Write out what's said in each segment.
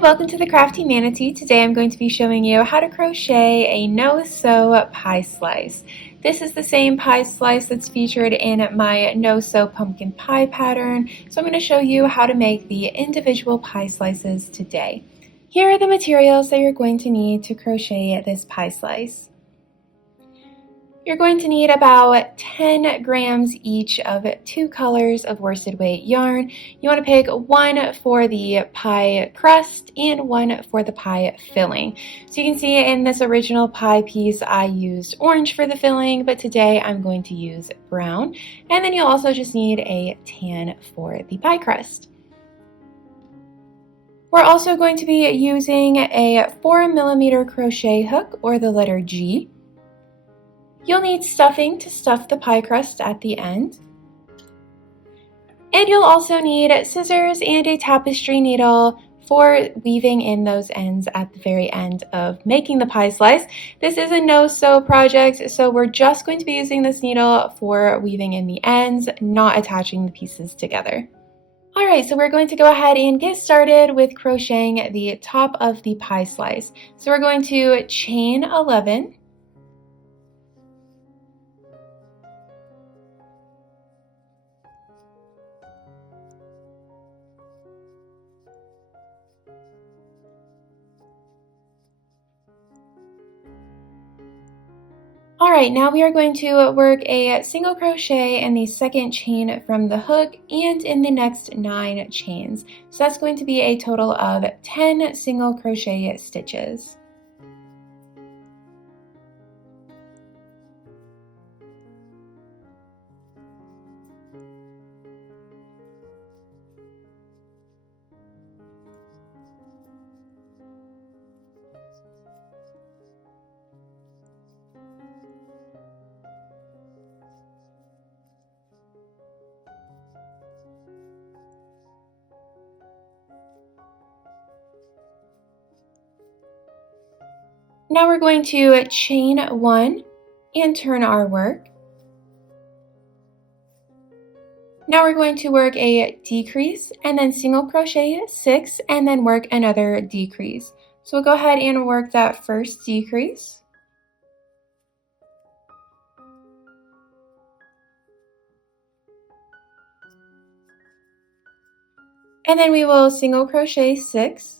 welcome to the Crafty Manatee. Today I'm going to be showing you how to crochet a no-sew pie slice. This is the same pie slice that's featured in my no-sew pumpkin pie pattern, so I'm going to show you how to make the individual pie slices today. Here are the materials that you're going to need to crochet this pie slice. You're going to need about 10 grams each of 2 colors of worsted weight yarn. You want to pick one for the pie crust and one for the pie filling. So you can see in this original pie piece I used orange for the filling, but today I'm going to use brown. And then you'll also just need a tan for the pie crust. We're also going to be using a 4mm crochet hook, or the letter G. You'll need stuffing to stuff the pie crust at the end. And you'll also need scissors and a tapestry needle for weaving in those ends at the very end of making the pie slice. This is a no-sew project, so we're just going to be using this needle for weaving in the ends, not attaching the pieces together. Alright, so we're going to go ahead and get started with crocheting the top of the pie slice. So we're going to chain 11. Alright, now we are going to work a single crochet in the second chain from the hook and in the next 9 chains. So that's going to be a total of 10 single crochet stitches. Now we're going to chain 1 and turn our work. Now we're going to work a decrease and then single crochet 6 and then work another decrease. So we'll go ahead and work that first decrease. And then we will single crochet 6.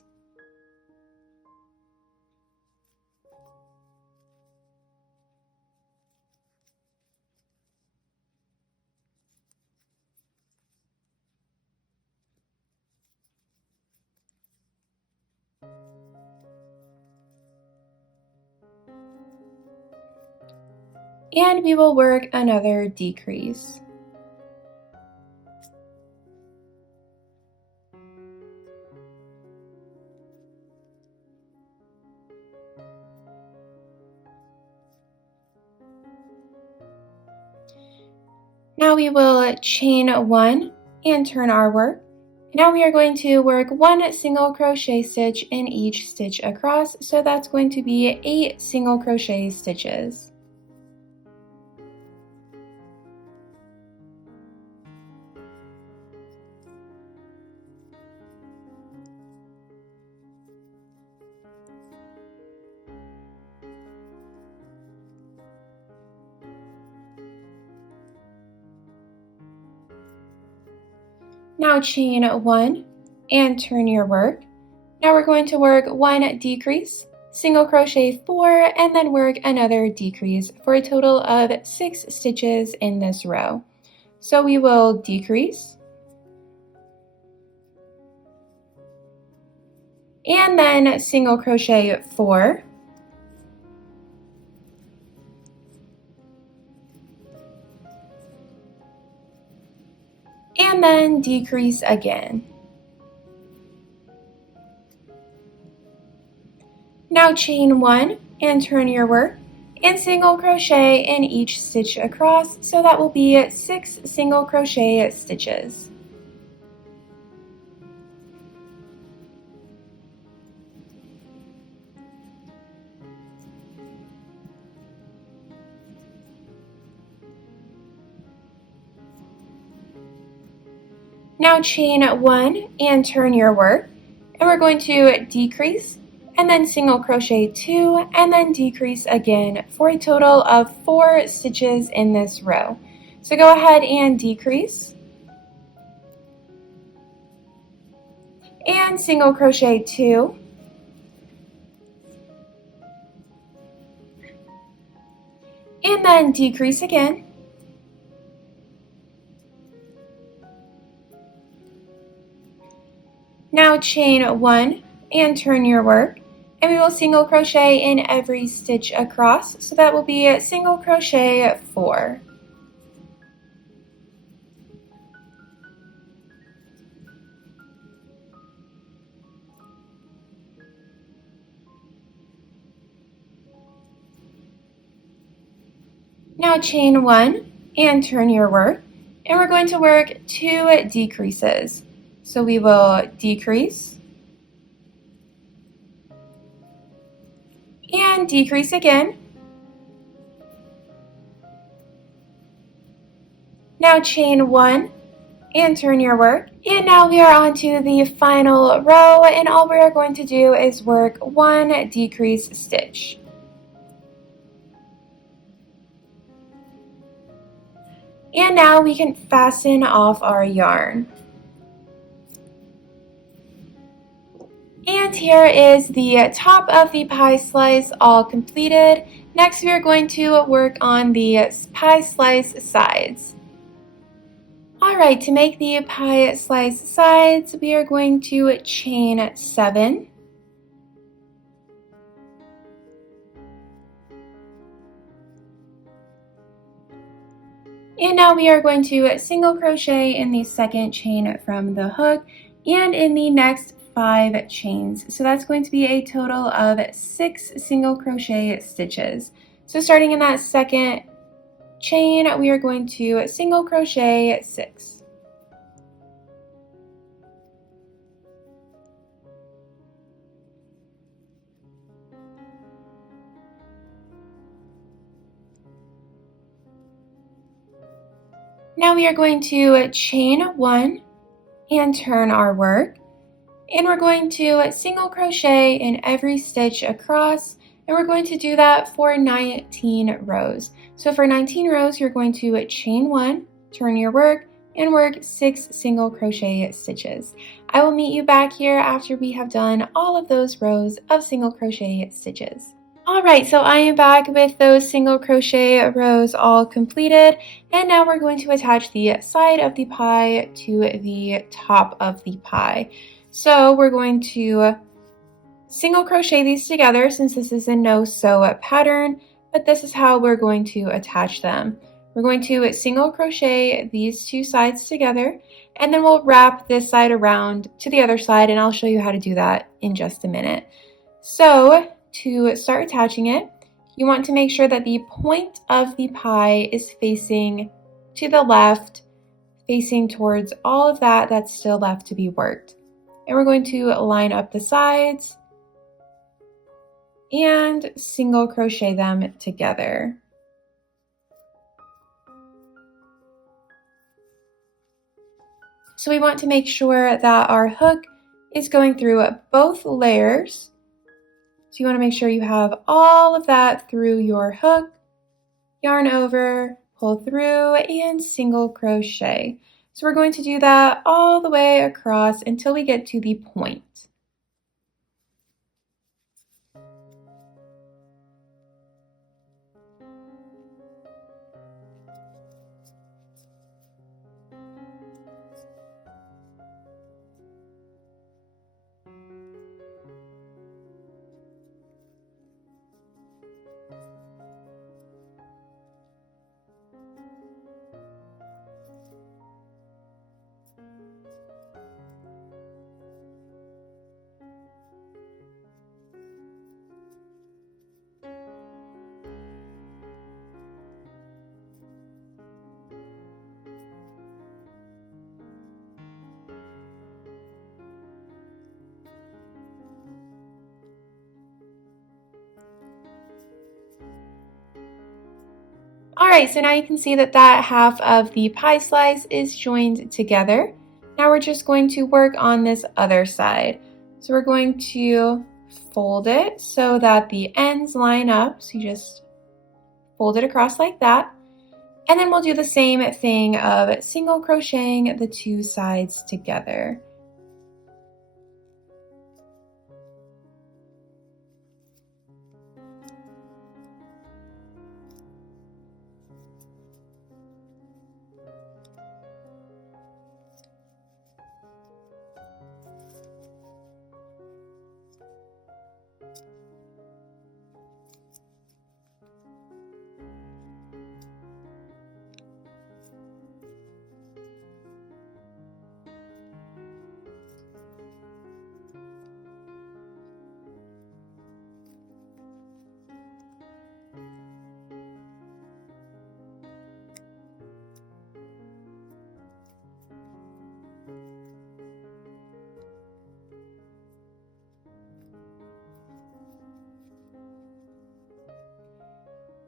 And we will work another decrease. Now we will chain 1 and turn our work. Now we are going to work 1 single crochet stitch in each stitch across, so that's going to be 8 single crochet stitches. Now chain 1 and turn your work. Now we're going to work 1 decrease, single crochet 4, and then work another decrease for a total of 6 stitches in this row. So we will decrease, and then single crochet 4, and then decrease again. Now chain 1 and turn your work and single crochet in each stitch across, so that will be 6 single crochet stitches. Now chain 1 and turn your work, and we're going to decrease and then single crochet 2 and then decrease again for a total of 4 stitches in this row. So go ahead and decrease and single crochet 2 and then decrease again. Now chain 1 and turn your work, and we will single crochet in every stitch across, so that will be single crochet 4. Now chain 1 and turn your work, and we're going to work 2 decreases. So we will decrease and decrease again. Now chain 1 and turn your work. And now we are on to the final row, and all we are going to do is work 1 decrease stitch. And now we can fasten off our yarn. And here is the top of the pie slice all completed. Next we are going to work on the pie slice sides. Alright, to make the pie slice sides, we are going to chain 7. And now we are going to single crochet in the second chain from the hook and in the next 5 chains. So that's going to be a total of 6 single crochet stitches. So starting in that second chain, we are going to single crochet 6. Now we are going to chain 1 and turn our work, and we're going to single crochet in every stitch across, and we're going to do that for 19 rows. So for 19 rows, you're going to chain 1, turn your work, and work 6 single crochet stitches. I will meet you back here after we have done all of those rows of single crochet stitches. Alright, so I am back with those single crochet rows all completed, and now we're going to attach the side of the pie to the top of the pie. So we're going to single crochet these together since this is a no-sew pattern, but this is how we're going to attach them. We're going to single crochet these 2 sides together, and then we'll wrap this side around to the other side, and I'll show you how to do that in just a minute. So to start attaching it, you want to make sure that the point of the pie is facing to the left, facing towards all of that that's still left to be worked. And we're going to line up the sides and single crochet them together. So we want to make sure that our hook is going through both layers. So you want to make sure you have all of that through your hook, yarn over, pull through, and single crochet. So we're going to do that all the way across until we get to the point. Alright, so now you can see that that half of the pie slice is joined together. Now we're just going to work on this other side. So we're going to fold it so that the ends line up. So you just fold it across like that. And then we'll do the same thing of single crocheting the two sides together.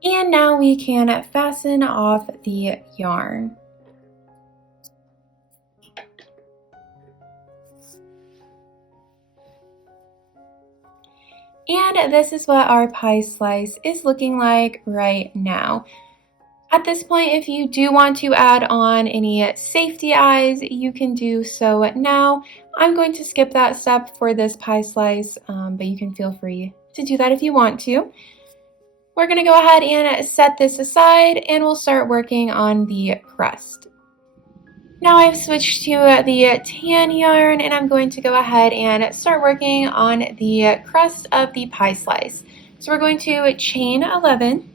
And now we can fasten off the yarn. And this is what our pie slice is looking like right now. At this point, if you do want to add on any safety eyes, you can do so now. I'm going to skip that step for this pie slice, but you can feel free to do that if you want to. We're going to go ahead and set this aside, and we'll start working on the crust. Now I've switched to the tan yarn, and I'm going to go ahead and start working on the crust of the pie slice. So we're going to chain 11.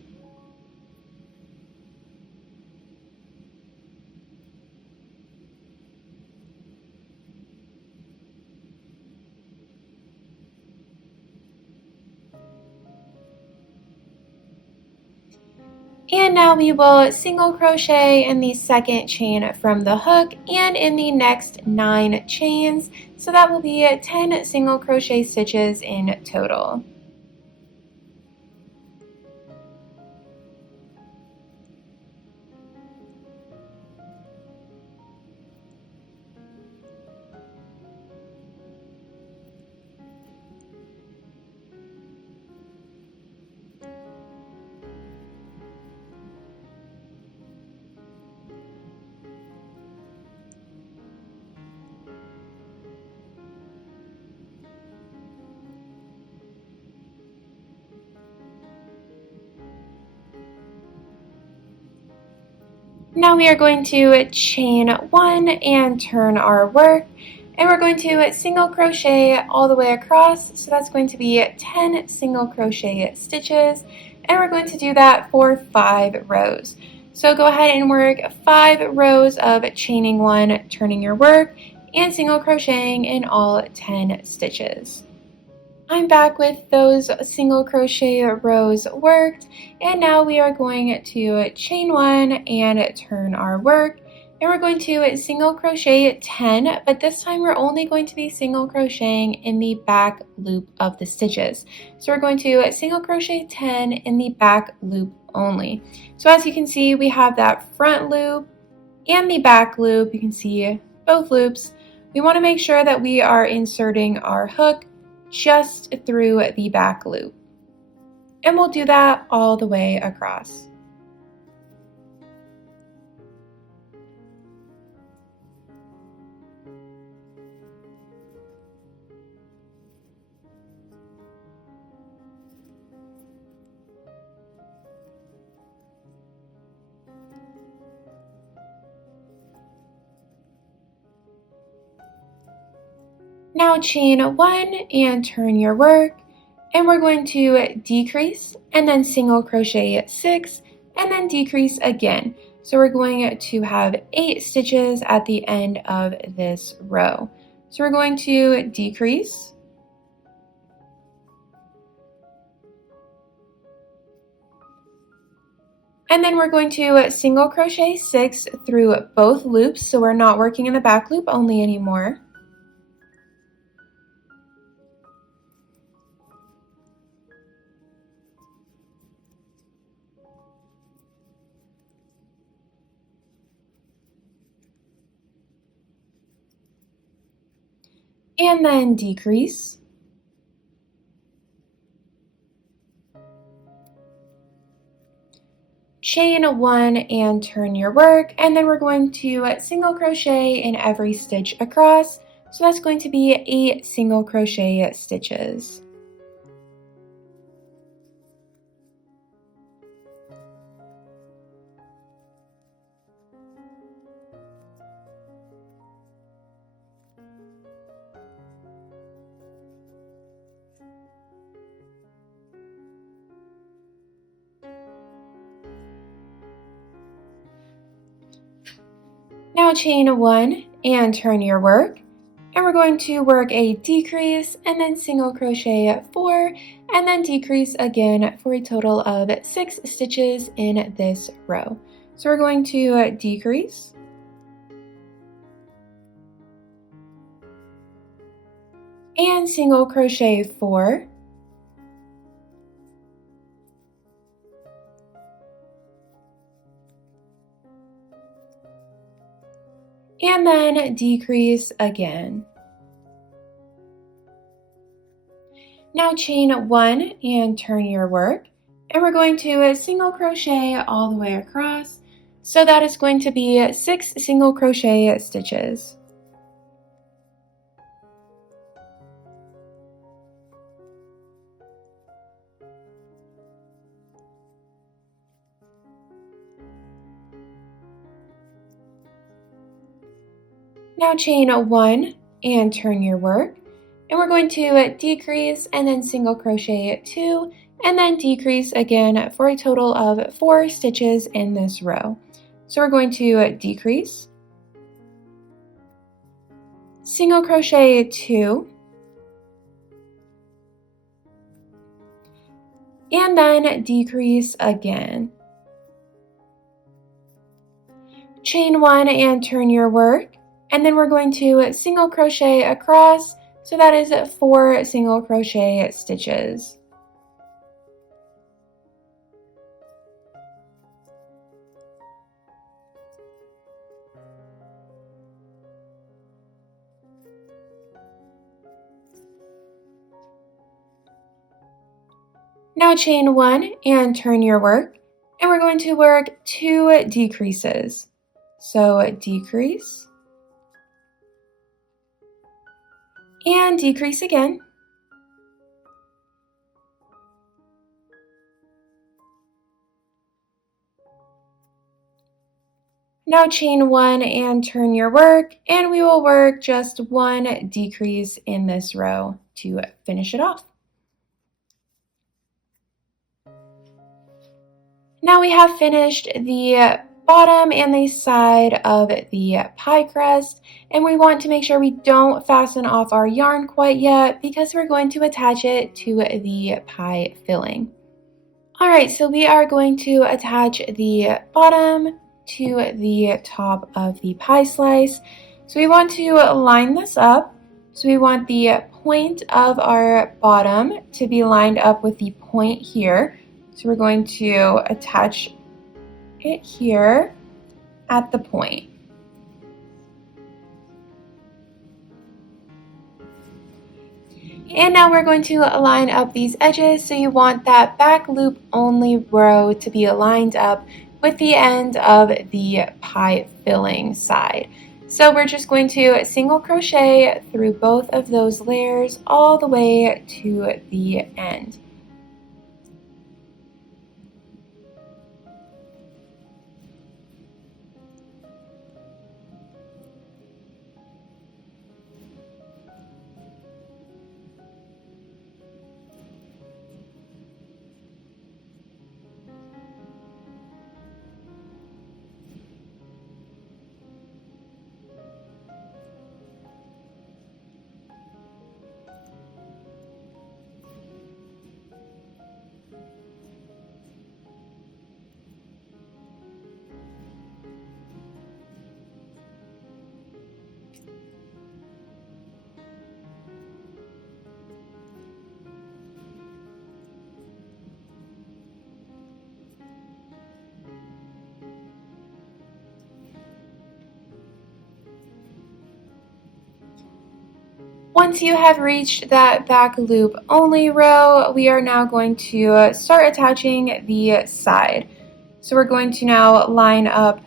And now we will single crochet in the second chain from the hook and in the next 9 chains. So that will be 10 single crochet stitches in total. Now we are going to chain 1 and turn our work, and we're going to single crochet all the way across, so that's going to be 10 single crochet stitches, and we're going to do that for 5 rows. So go ahead and work 5 rows of chaining 1, turning your work, and single crocheting in all 10 stitches. I'm back with those single crochet rows worked, and now we are going to chain 1 and turn our work, and we're going to single crochet 10, but this time we're only going to be single crocheting in the back loop of the stitches. So we're going to single crochet 10 in the back loop only. So as you can see, we have that front loop and the back loop. You can see both loops. We want to make sure that we are inserting our hook just through the back loop. And we'll do that all the way across. Now chain 1 and turn your work, and we're going to decrease and then single crochet 6 and then decrease again. So we're going to have 8 stitches at the end of this row. So we're going to decrease, and then we're going to single crochet 6 through both loops, so we're not working in the back loop only anymore. and then decrease, chain 1 and turn your work, and then we're going to single crochet in every stitch across, so that's going to be 8 single crochet stitches. Now chain 1 and turn your work, and we're going to work a decrease and then single crochet 4 and then decrease again for a total of 6 stitches in this row. So we're going to decrease, and single crochet 4, and then decrease again. Now chain 1 and turn your work, and we're going to single crochet all the way across, so that is going to be 6 single crochet stitches. Now chain 1 and turn your work, and we're going to decrease and then single crochet 2 and then decrease again for a total of 4 stitches in this row. So we're going to decrease, single crochet 2, and then decrease again. Chain 1 and turn your work, and then we're going to single crochet across, so that is 4 single crochet stitches. Now chain 1 and turn your work, and we're going to work 2 decreases. So decrease, and decrease again. Now chain 1 and turn your work, and we will work just 1 decrease in this row to finish it off. Now we have finished the bottom and the side of the pie crust, and we want to make sure we don't fasten off our yarn quite yet because we're going to attach it to the pie filling. Alright, so we are going to attach the bottom to the top of the pie slice. So we want to line this up. So we want the point of our bottom to be lined up with the point here. So we're going to attach it here at the point. And now we're going to line up these edges, so you want that back loop only row to be aligned up with the end of the pie filling side. So we're just going to single crochet through both of those layers all the way to the end. Once you have reached that back loop only row, we are now going to start attaching the side. So we're going to now line up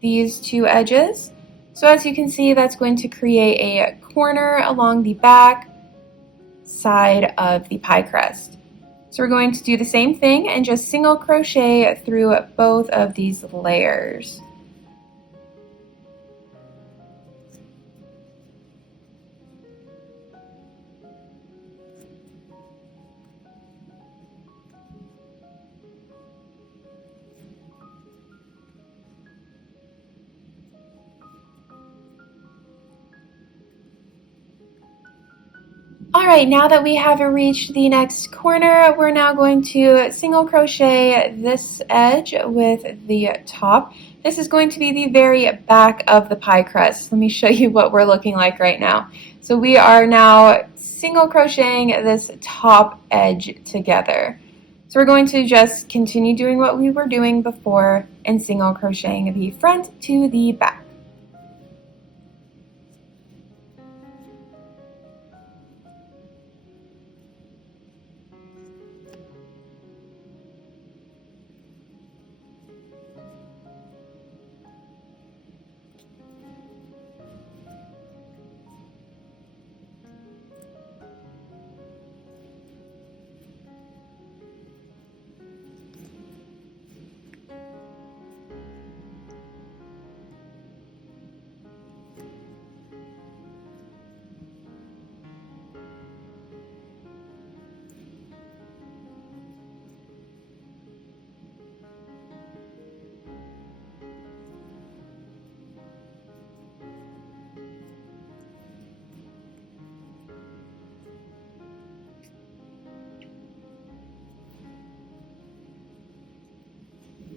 these two edges. So as you can see, that's going to create a corner along the back side of the pie crust. So we're going to do the same thing and just single crochet through both of these layers. Alright, now that we have reached the next corner, we're now going to single crochet this edge with the top. This is going to be the very back of the pie crust. Let me show you what we're looking like right now. So we are now single crocheting this top edge together. So we're going to just continue doing what we were doing before and single crocheting the front to the back.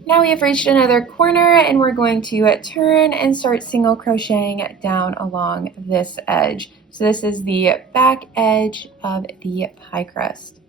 Now we have reached another corner and we're going to turn and start single crocheting down along this edge. So this is the back edge of the pie crust.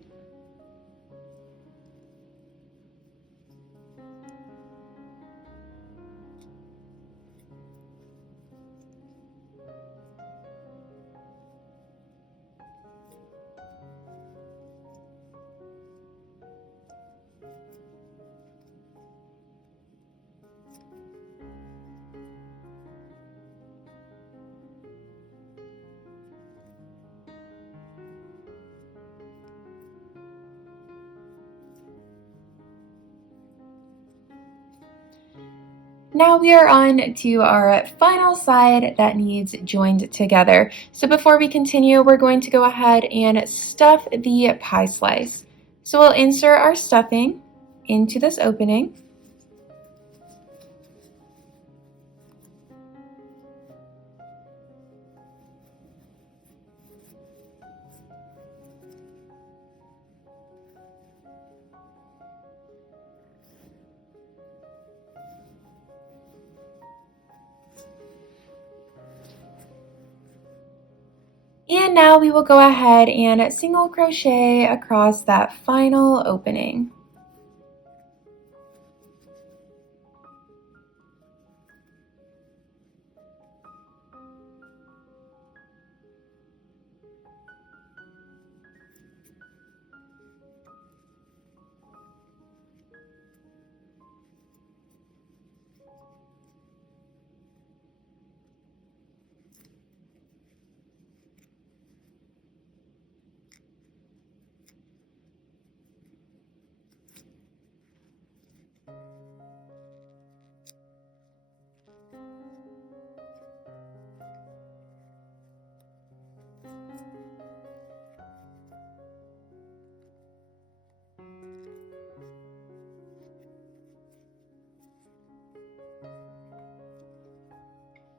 Now we are on to our final side that needs joined together. So before we continue, we're going to go ahead and stuff the pie slice. So we'll insert our stuffing into this opening. And now we will go ahead and single crochet across that final opening.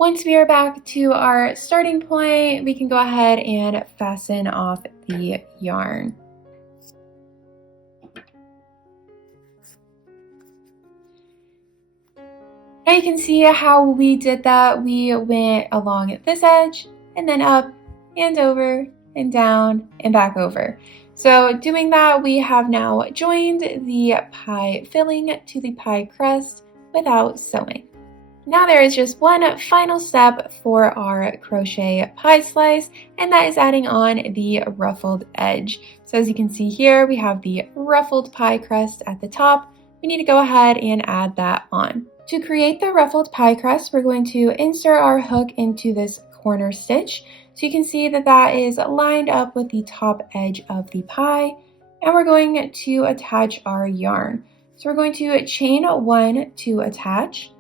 Once we are back to our starting point, we can go ahead and fasten off the yarn. Now you can see how we did that. We went along this edge and then up and over and down and back over. So doing that, we have now joined the pie filling to the pie crust without sewing. Now there is just one final step for our crochet pie slice, and that is adding on the ruffled edge. So as you can see here, we have the ruffled pie crust at the top. We need to go ahead and add that on. To create the ruffled pie crust, we're going to insert our hook into this corner stitch. So you can see that that is lined up with the top edge of the pie, and we're going to attach our yarn. So we're going to chain 1 to attach.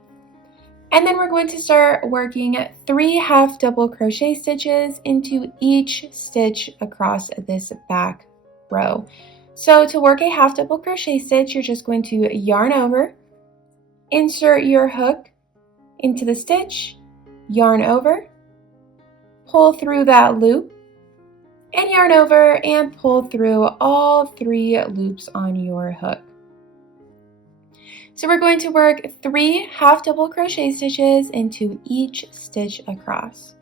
And then we're going to start working 3 half double crochet stitches into each stitch across this back row. So to work a half double crochet stitch, you're just going to yarn over, insert your hook into the stitch, yarn over, pull through that loop, and yarn over and pull through all 3 loops on your hook. So we're going to work 3 half double crochet stitches into each stitch across.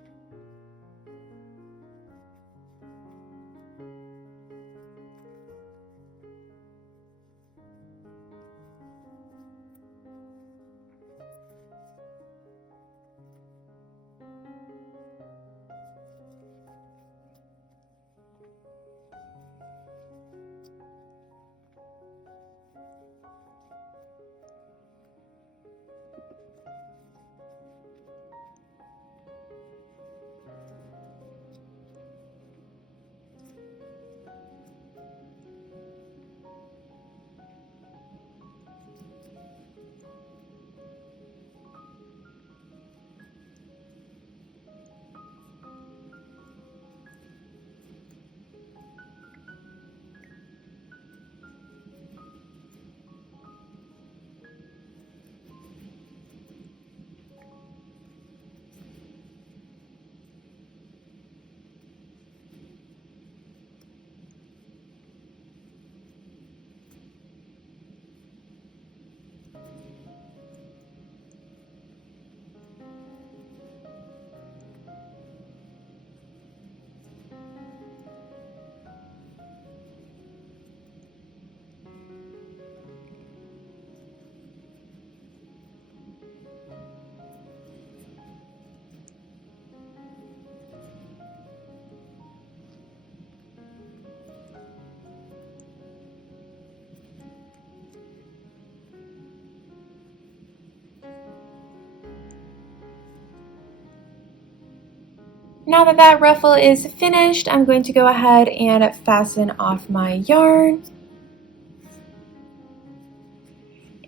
Now that that ruffle is finished, I'm going to go ahead and fasten off my yarn.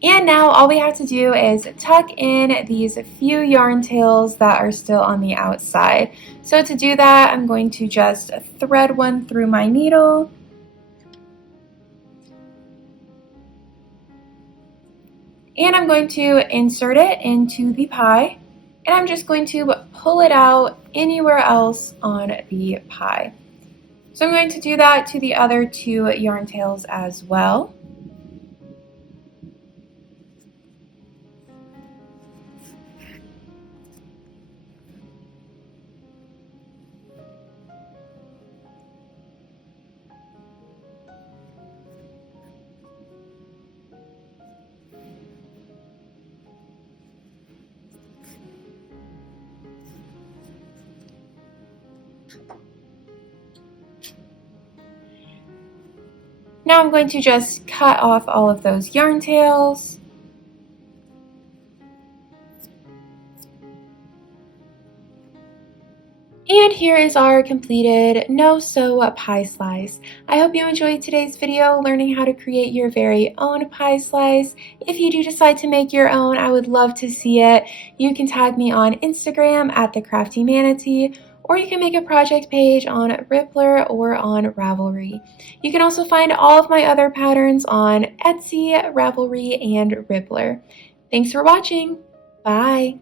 And now all we have to do is tuck in these few yarn tails that are still on the outside. So to do that, I'm going to just thread one through my needle. And I'm going to insert it into the pie. And I'm just going to pull it out anywhere else on the pie. So I'm going to do that to the other 2 yarn tails as well. Now I'm going to just cut off all of those yarn tails. And here is our completed no-sew pie slice. I hope you enjoyed today's video learning how to create your very own pie slice. If you do decide to make your own, I would love to see it. You can tag me on Instagram at @CrafteeManatee, or you can make a project page on Ribblr or on Ravelry. You can also find all of my other patterns on Etsy, Ravelry, and Ribblr. Thanks for watching. Bye.